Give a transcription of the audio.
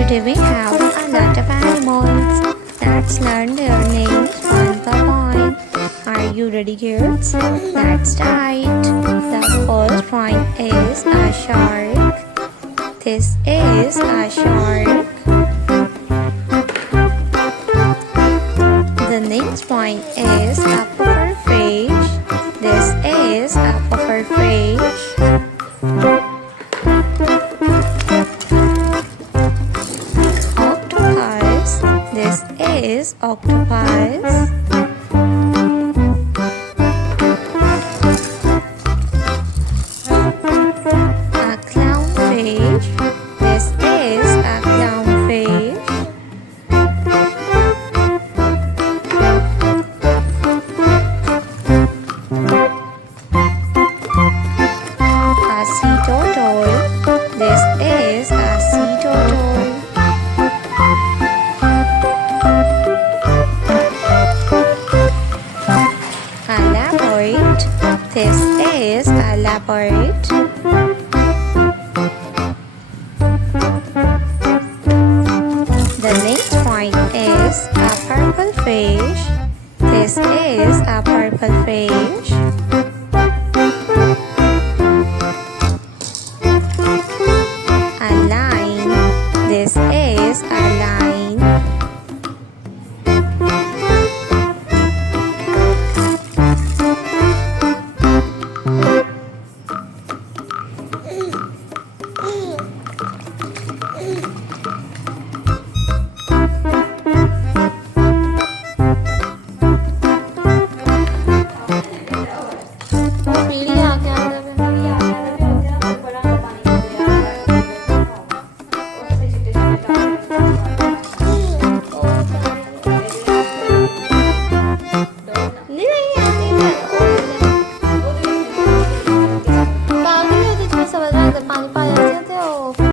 Today we have a lot of animals. Let's learn their names one by one. Are you ready, kids? Let's start. The first one is a shark. This is a shark. The next one is a pufferfish. This is a pufferfish. Octopus. This is octopus. A clownfish. This is a clownfish. A sea turtle. This is a sea turtle. A leopard. This is a leopard. The next one is a purple fish. This is a purple fish. A line. This is a line.